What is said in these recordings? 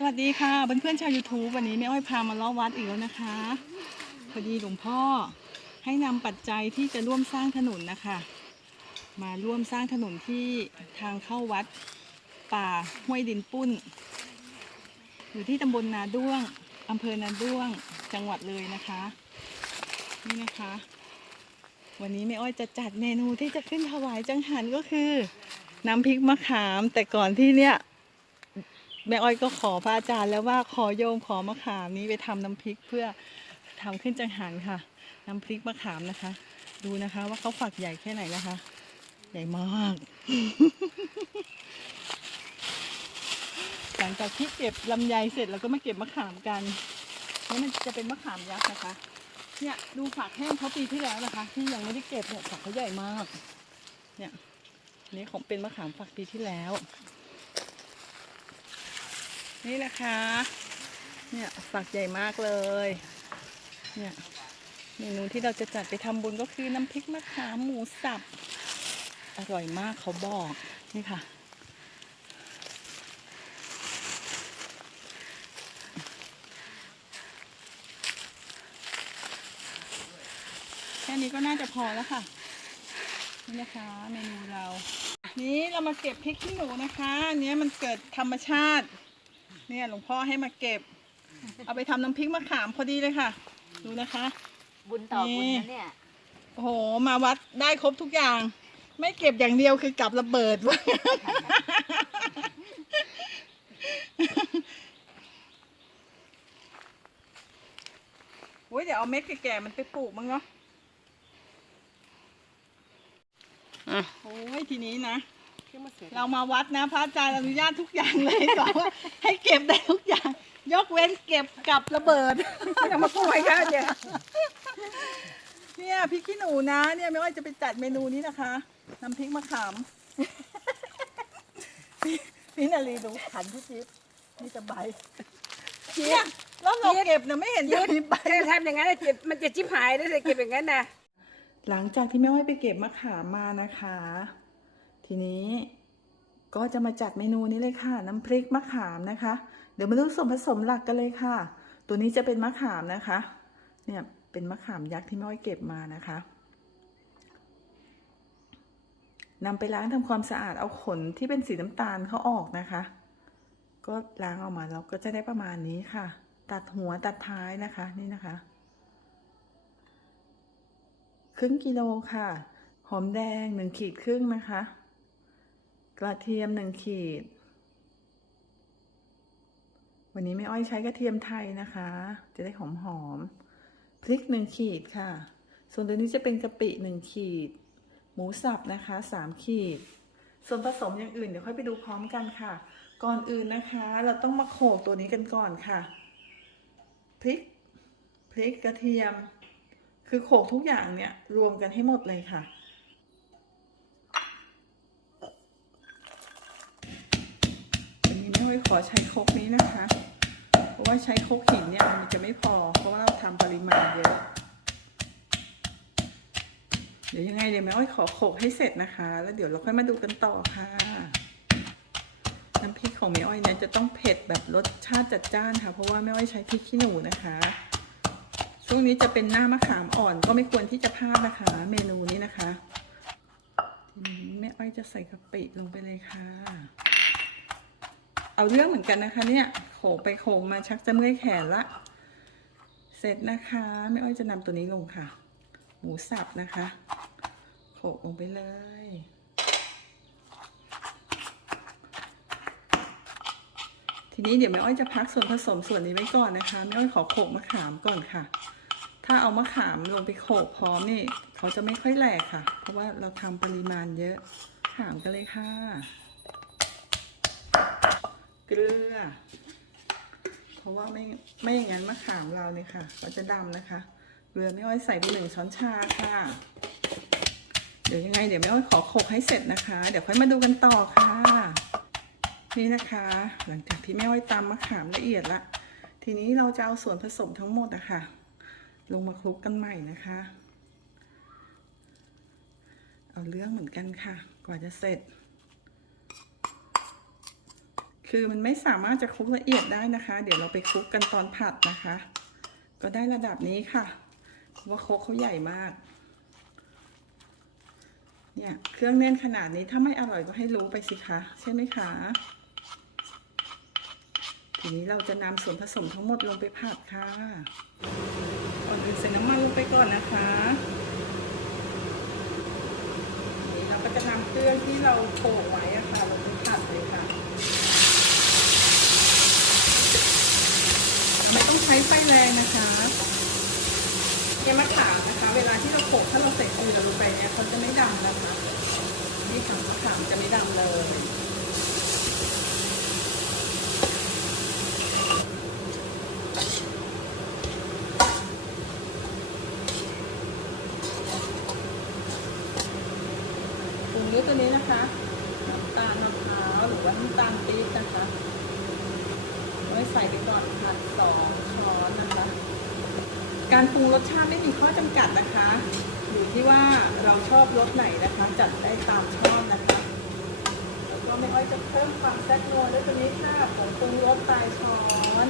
สวัสดีค่ะเพื่อนๆชาว YouTube วันนี้แม่อ้อยพามาล้อวัดอีกแล้วนะคะ พอดีหลวงพ่อให้นำปัจจัยที่จะร่วมสร้างถนนนะคะ มาร่วมสร้างถนนที่ทางเข้าวัดป่าห้วยดินปุ้น อยู่ที่ตำบลนาด้วงอำเภอนาด้วงจังหวัดเลยนะคะ นี่นะคะ วันนี้แม่อ้อยจะจัดเมนูที่จะขึ้นถวายจังหันก็คือน้ำพริกมะขามแต่ก่อนที่เนี่ย แม่อ้อยก็ขอพระอาจารย์แล้วว่าขอโยมขอมะขามนี้ไปทำน้ำพริกเพื่อทำขึ้นจังหันค่ะ น้ำพริกมะขามนะคะ ดูนะคะว่าเขาฝักใหญ่แค่ไหนนะคะ ใหญ่มาก หลังจากที่เก็บลำไยเสร็จแล้วก็มาเก็บมะขามกันนี่มันจะเป็นมะขามยักษ์นะคะเนี่ยดูฝักแห้งเขาปีที่แล้วนะคะ ที่ยังไม่ได้เก็บเนี่ยฝักเขาใหญ่มาก เนี่ยนี่ของเป็นมะขามฝักปีที่แล้ว นี่นะคะ เนี่ยฝักใหญ่มากเลย เนี่ยเมนูที่เราจะจัดไปทำบุญก็คือน้ำพริกมะขามหมูสับ อร่อยมากเขาบอก นี่ค่ะ แค่นี้ก็น่าจะพอแล้วค่ะ นี่นะคะเมนูเรา นี้เรามาเก็บพริกขี้หนูนะคะอันเนี้ยมันเกิดธรรมชาติ เนี่ยหลวงพ่อให้มาเก็บ เอาไปทำน้ำพริกมะขามพอดีเลยค่ะ ดูนะคะ บุญต่อบุญนะเนี่ย โอ้โห มาวัดได้ครบทุกอย่าง ไม่เก็บอย่างเดียวคือกลับระเบิดโอ้ยเดี๋ยวเอาเม็ดแก่ๆมันไปปลูกมั้งเนาะอะ โอ้ยทีนี้นะ เรามาวัดนะ พระอาจารย์อนุญาตทุกอย่างเลยบอกว่าให้เก็บได้ทุกอย่าง ยกเว้นเก็บกับระเบิด ยังมาป่วยค่ะเนี่ยเนี่ยพริกขี้หนูนะ เนี่ยไม่ว่าจะไปจัดเมนูนี้นะคะน้ำพริกมะขามพี่พี่นาลีดูขันพี่จิ๊บนี่จะใบเนี่ยแล้วเราเก็บนะไม่เห็นจะมีใบถ้าทำอย่างนั้นจะมันจะชิบหายแล้วจะเก็บอย่างนั้นนะหลังจากที่แม่อ้อยไปเก็บมะขามมานะคะ ทีนี้ก็จะมาจัดเมนูนี้เลยค่ะ น้ำพริกมะขามนะคะ เดี๋ยวมาดูส่วนผสมหลักกันเลยค่ะ ตัวนี้จะเป็นมะขามนะคะ เนี่ยเป็นมะขามยักษ์ที่แม่อ้อยเก็บมานะคะนำไปล้างทำความสะอาดเอาขนที่เป็นสีน้ำตาลเขาออกนะคะ ก็ล้างออกมาแล้วก็จะได้ประมาณนี้ค่ะ ตัดหัวตัดท้ายนะคะนี่นะคะ ครึ่งกิโลค่ะ หอมแดงหนึ่งขีดครึ่งนะคะ กระเทียมหนึ่งขีด วันนี้แม่อ้อยใช้กระเทียมไทยนะคะ จะได้หอมหอมพริกหนึ่งขีดค่ะ ส่วนตัวนี้จะเป็นกะปิหนึ่งขีด หมูสับนะคะสามขีด ส่วนผสมอย่างอื่นเดี๋ยวค่อยไปดูพร้อมกันค่ะ ก่อนอื่นนะคะ เราต้องมาโขลกตัวนี้กันก่อนค่ะพริกพริกกระเทียม คือโขลกทุกอย่างเนี่ยรวมกันให้หมดเลยค่ะ วั นนี้ไม่ค่อยขอใช้ครกนี้นะคะ เพราะว่าใช้ครกหินเนี่ยมันจะไม่พอ เพราะว่าเราทำปริมาณเยอะ เดี๋ยวยังไงเดี๋ยวแม่อ้อยขอโขกให้เสร็จนะคะ แล้วเดี๋ยวเราค่อยมาดูกันต่อค่ะ น้ำพริกของแม่อ้อยเนี่ยจะต้องเผ็ดแบบรสชาติจัดจ้านค่ะ เพราะว่าแม่อ้อยใช้พริกขี้หนูนะคะ ช่วงนี้จะเป็นหน้ามะขามอ่อนก็ไม่ควรที่จะพลาดนะคะ เมนูนี้นะคะทีนี้แม่อ้อยจะใส่กะปิลงไปเลยค่ะ เอาเรื่องเหมือนกันนะคะ เนี่ยโขกไปโขกมาชักจะเมื่อยแขนละ เสร็จนะคะแม่อ้อยจะนำตัวนี้ลงค่ะ หมูสับนะคะ โขกลงไปเลยทีนี้เดี๋ยวแม่อ้อยจะพักส่วนผสมส่วนนี้ไว้ก่อนนะคะแม่อ้อยขอโขกมะขามก่อนค่ะ ถ้าเอามะขามลงไปโขกพร้อมนี่เขาจะไม่ค่อยแหลกค่ะ เพราะว่าเราทำปริมาณเยอะขามกันเลยค่ะ เกลือ เพราะว่าไม่ไม่อย่างนั้นมะขามเราเนี่ยค่ะ ก็จะดำนะคะ เกลือไม่อ้อยใส่ไปหนึ่งช้อนชาค่ะ เดี๋ยวยังไง เดี๋ยวแม่อ้อยขอโขลกให้เสร็จนะคะ เดี๋ยวค่อยมาดูกันต่อค่ะ นี่นะคะ หลังจากที่แม่อ้อยตำมะขามละเอียดละทีนี้เราจะเอาส่วนผสมทั้งหมดอะค่ะ ลงมาคลุกกันใหม่นะคะ เอาเรื่องเหมือนกันค่ะ กว่าจะเสร็จ คือมันไม่สามารถจะคลุกละเอียดได้นะคะ เดี๋ยวเราไปคลุกกันตอนผัดนะคะ ก็ได้ระดับนี้ค่ะว่าโคกเขาใหญ่มาก เนี่ยเครื่องแน่นขนาดนี้ถ้าไม่อร่อยก็ให้รู้ไปสิคะใช่ไหมคะทีนี้เราจะนำส่วนผสมทั้งหมดลงไปผัดค่ะก่อนอื่นใส่น้ำมันลงไปก่อนนะคะนี้เราก็จะนำเครื่องที่เราโขลกไว้อะค่ะลงไปผัดเลยค่ะ ไฟแรงนะคะเนี่ยมะขามนะคะ เวลาที่เราโขลกถ้าเราใส่เกลือลงไปเนี่ยเขาจะไม่ดำนะคะนี่ค่ะมะขามจะไม่ดำเลย ปรุงด้วยตัวนี้นะคะ น้ำตาลมะพร้าวหรือว่าน้ำตาลปี๊บนะคะไว้ ใส่ไปก่อนค่ะสองช้อนนะคะ การปรุงรสชาติไม่มีข้อจำกัดนะคะ อยู่ที่ว่าเราชอบรสไหนนะคะ จัดได้ตามชอบนะคะ แล้วก็ไม่อ้อยจะเพิ่มความแซ่บนัวด้วยตัวนี้ค่ะผงปรุงรสปลายช้อน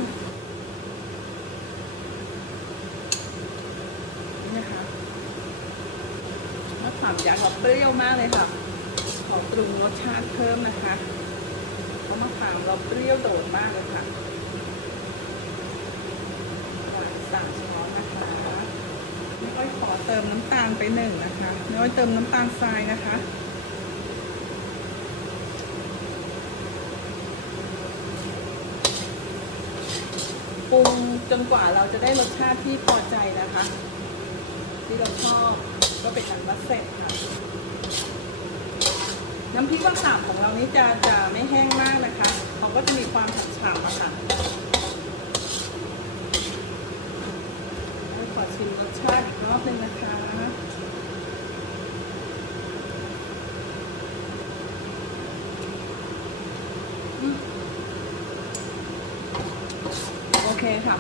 นี่นะคะมะขามยักษ์เราเปรี้ยวมากเลยค่ะ ขอปรุงรสชาติเพิ่มนะคะเพราะมะขามเราเปรี้ยวโดดมากเลยค่ะหวามช้อนนะคะไม่อ้อยขอเติมน้ำตาลไปหนึ่งนะคะไม่อ้อยเติมน้ำตาลทรายนะคะปรุงจนกว่าเราจะได้รสชาติที่พอใจนะคะ ที่เราชอบก็เป็นอันว่าเสร็จค่ะ น้ำพริกมะขามของเรานี้จะจะไม่แห้งมากนะคะ เขาก็จะมีความฉ่ำๆอะค่ะขอ ชิมรสชาติอีกรอบหนึ่งนะคะโอเคค่ะ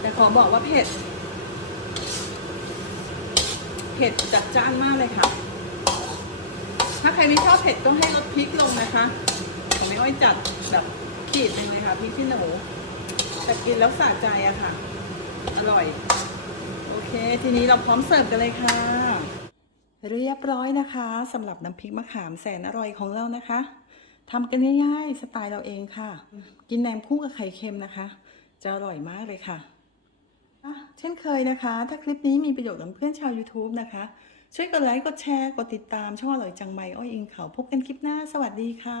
แต่ขอบอกว่าเผ็ด เผ็ดจัดจ้านมากเลยค่ะ ถ้าใครไม่ชอบเผ็ดต้องให้ลดพริกลงนะคะผมไม่อ้อยจัดแบบขีดหนึ่งเลยค่ะพริกที่หนูแต่กินแล้วสะใจอะค่ะ อร่อย โอเค ทีนี้เราพร้อมเสิร์ฟกันเลยค่ะ เรียบร้อยนะคะสำหรับน้ำพริกมะขามแสนอร่อยของเรานะคะทำกันง่ายๆสไตล์เราเองค่ะ กินแหนมคู่กับไข่เค็มนะคะ จะอร่อยมากเลยค่ะเช่นเคยนะคะ ถ้าคลิปนี้มีประโยชน์กับเพื่อนชาว YouTube นะคะ ช่วยกดไลค์ กดแชร์ กดติดตามช่องอร่อยจังไมอ้อยอิงเขาพบกันคลิปหน้า สวัสดีค่ะ